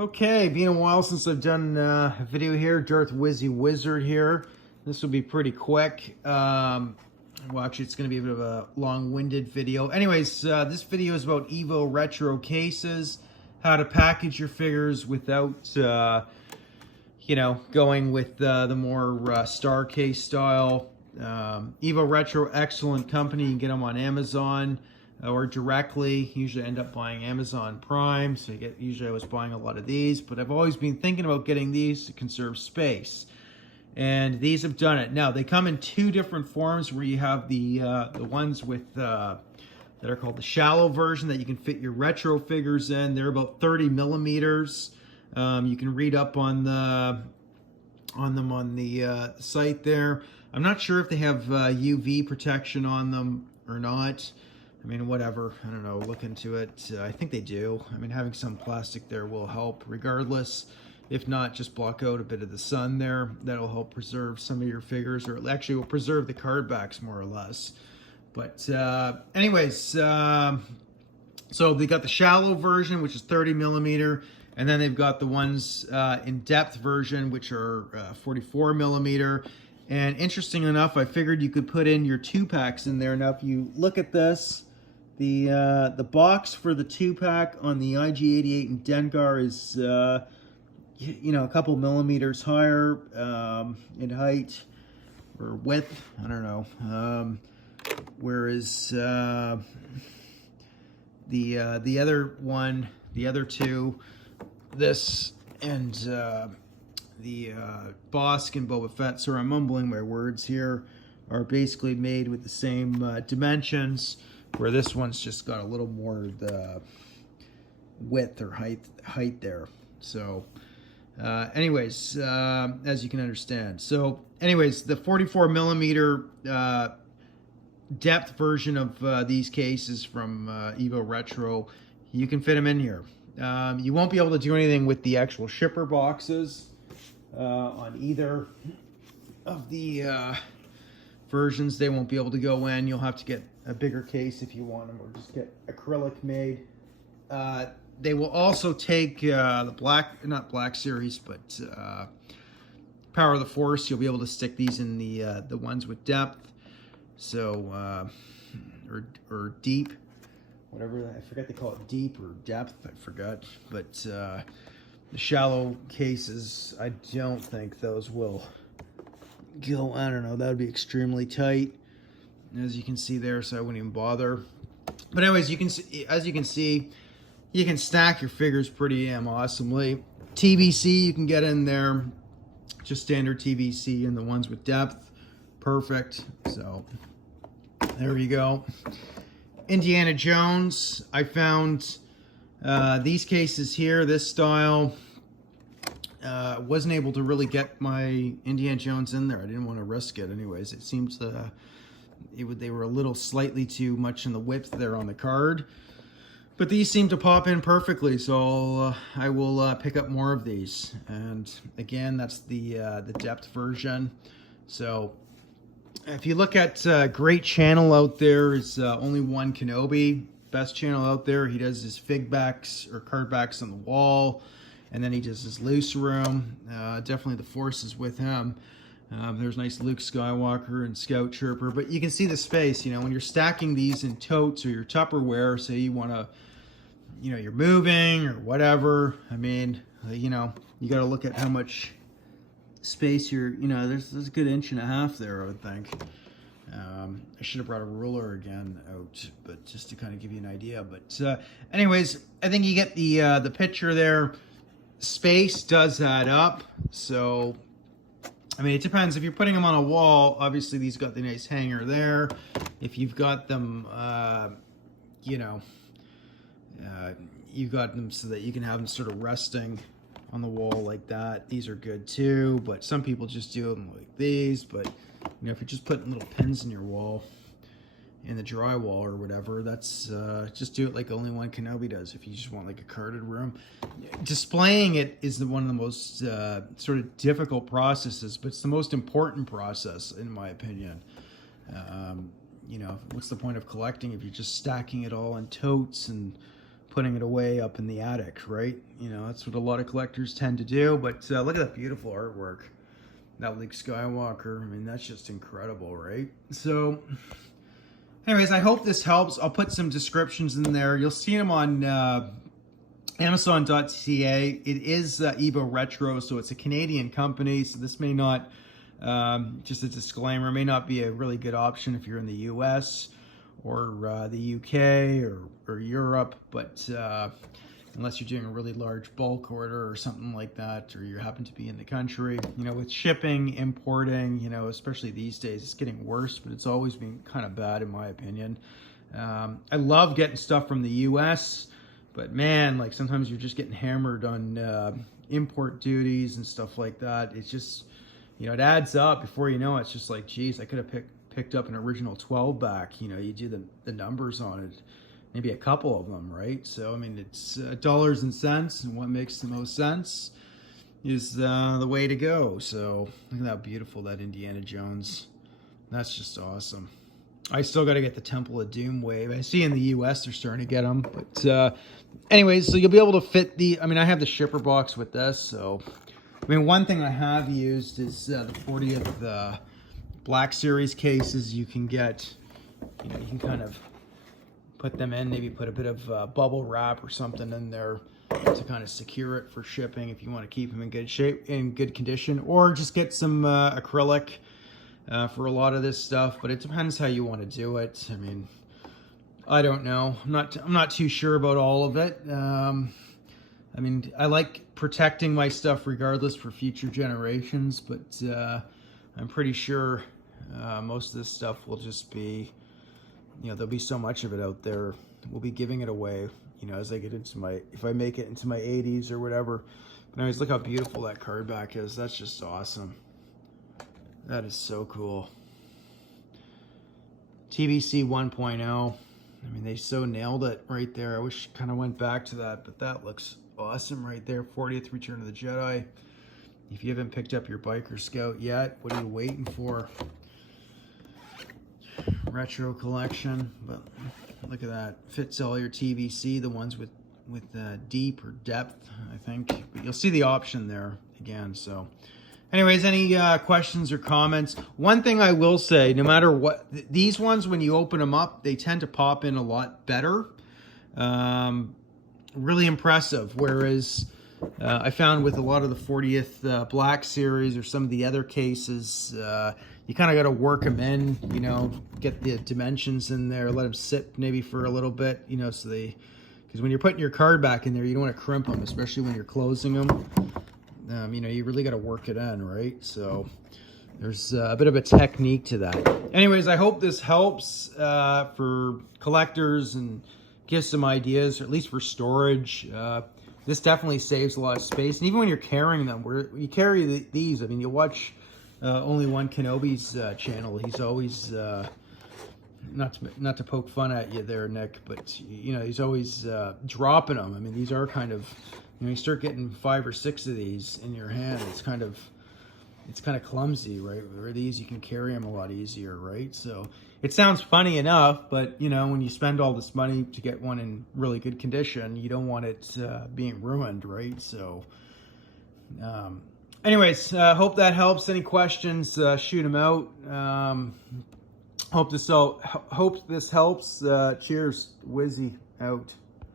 Okay, been a while since I've done a video here. Darth Wizzy Wizard here. This will be pretty quick. Well, actually, it's going to be a bit of a long-winded video. Anyways, this video is about EvoRetro cases, how to package your figures without, going with the more star case style. EvoRetro, excellent company. You can get them on Amazon or directly. Usually end up buying Amazon Prime, so usually I was buying a lot of these, but I've always been thinking about getting these to conserve space, and these have done it. Now they come in two different forms, where you have the ones with that are called the shallow version that you can fit your retro figures in. They're about 30 millimeters. You can read up on them on the site there. I'm not sure if they have UV protection on them or not. I mean, whatever. I don't know. Look into it. I think they do. I mean, having some plastic there will help regardless. If not, just block out a bit of the sun there. That'll help preserve some of your figures, or actually will preserve the card backs more or less. But anyways, so they got the shallow version, which is 30 millimeter. And then they've got the ones in depth version, which are 44 millimeter. And interesting enough, I figured you could put in your 2-packs in there. Now, if you look at this, the box for the 2-pack on the IG-88 and Dengar is, a couple millimeters higher in height or width. I don't know. Whereas the other one, the other two, this and the Bosk and Boba Fett, sorry, I'm mumbling my words here, are basically made with the same dimensions, where this one's just got a little more the width or height there. So anyways, as you can understand. So anyways, the 44 millimeter depth version of these cases from EvoRetro, you can fit them in here. You won't be able to do anything with the actual shipper boxes on either of the versions. They won't be able to go in. You'll have to get a bigger case if you want them, or just get acrylic made. They will also take the not Black Series, but Power of the Force. You'll be able to stick these in the ones with depth, so or deep, whatever. I forget they call it, deep or depth. I forgot, but the shallow cases, I don't think those will go. I don't know. That would be extremely tight, as you can see there. So I wouldn't even bother. But anyways, you can see, as you can see, you can stack your figures pretty damn awesomely. TVC you can get in there, just standard TVC, and the ones with depth, perfect. So there you go. Indiana Jones, I found these cases here, this style. Wasn't able to really get my Indiana Jones in there. I didn't want to risk it anyways. It seems they were a little slightly too much in the width there on the card. But these seem to pop in perfectly, so I will pick up more of these. And again, that's the depth version. So if you look at great channel out there, is only one Kenobi, best channel out there. He does his Figbacks or card backs on the wall, and then he does his loose room. Definitely the Force is with him. There's nice Luke Skywalker and Scout Trooper, but you can see the space. When you're stacking these in totes or your Tupperware, say you want to, you're moving or whatever. I mean, you got to look at how much space there's a good 1.5 inches there, I would think. I should have brought a ruler again out, but just to kind of give you an idea. But anyways, I think you get the picture there. Space does add up, so I mean, it depends. If you're putting them on a wall, obviously these got the nice hanger there. If you've got them, you've got them so that you can have them sort of resting on the wall like that. These are good too, but some people just do them like these. But if you're just putting little pins in your wall, in the drywall or whatever, that's just do it like only one Kenobi does. If you just want like a carded room, displaying it is one of the most sort of difficult processes, but it's the most important process in my opinion. What's the point of collecting if you're just stacking it all in totes and putting it away up in the attic, right? You know, that's what a lot of collectors tend to do. But look at that beautiful artwork. That Luke Skywalker, I mean, that's just incredible, right? So, anyways, I hope this helps. I'll put some descriptions in there. You'll see them on Amazon.ca. It is EvoRetro, so it's a Canadian company. So this may not, just a disclaimer, may not be a really good option if you're in the US or the UK or Europe, but unless you're doing a really large bulk order or something like that, or you happen to be in the country. You know, with shipping, importing, you know, especially these days, it's getting worse, but it's always been kind of bad in my opinion. I love getting stuff from the US, but man, like sometimes you're just getting hammered on import duties and stuff like that. It's just, you know, it adds up. Before you know it, it's just like, geez, I could have picked up an original 12 back. You know, you do the numbers on it, maybe a couple of them, right? So, I mean, it's dollars and cents, and what makes the most sense is the way to go. So, look at how beautiful that Indiana Jones. That's just awesome. I still got to get the Temple of Doom wave. I see in the US they're starting to get them. But anyways, so you'll be able to fit I mean, I have the shipper box with this. So, I mean, one thing I have used is the 40th Black Series cases. You can get, you know, you can kind of put them in, maybe put a bit of bubble wrap or something in there to kind of secure it for shipping if you want to keep them in good shape, in good condition, or just get some acrylic for a lot of this stuff. But it depends how you want to do it. I mean, I don't know. I'm not too sure about all of it. I mean, I like protecting my stuff regardless for future generations, but I'm pretty sure most of this stuff will just be, you know, there'll be so much of it out there. We'll be giving it away, you know, as I get into if I make it into my 80s or whatever. But anyways, look how beautiful that card back is. That's just awesome. That is so cool. TBC 1.0. I mean, they so nailed it right there. I wish I kind of went back to that, but that looks awesome right there. 40th Return of the Jedi. If you haven't picked up your Biker Scout yet, what are you waiting for? Retro collection, but look at that. Fits all your TVC, the ones with deep or depth, I think. But you'll see the option there again. So anyways, any questions or comments? One thing I will say, no matter what, these ones, when you open them up, they tend to pop in a lot better. Really impressive. Whereas I found with a lot of the 40th Black Series or some of the other cases, you kind of got to work them in, you know, get the dimensions in there, let them sit maybe for a little bit, you know, so because when you're putting your card back in there, you don't want to crimp them, especially when you're closing them. You know, you really got to work it in, right? So there's a bit of a technique to that. Anyways, I hope this helps for collectors and gives some ideas, or at least for storage. This definitely saves a lot of space. And even when you're carrying them, where you carry these, I mean, you watch Only One Kenobi's channel. He's always, not to poke fun at you there, Nick, but, you know, he's always dropping them. I mean, these are kind of, you know, you start getting 5 or 6 of these in your hand, it's kind of clumsy, right? Where these, you can carry them a lot easier, right? So it sounds funny enough, but, you know, when you spend all this money to get one in really good condition, you don't want it being ruined, right? So anyways, hope that helps. Any questions, shoot them out. Hope this helps. Cheers. Wizzy out.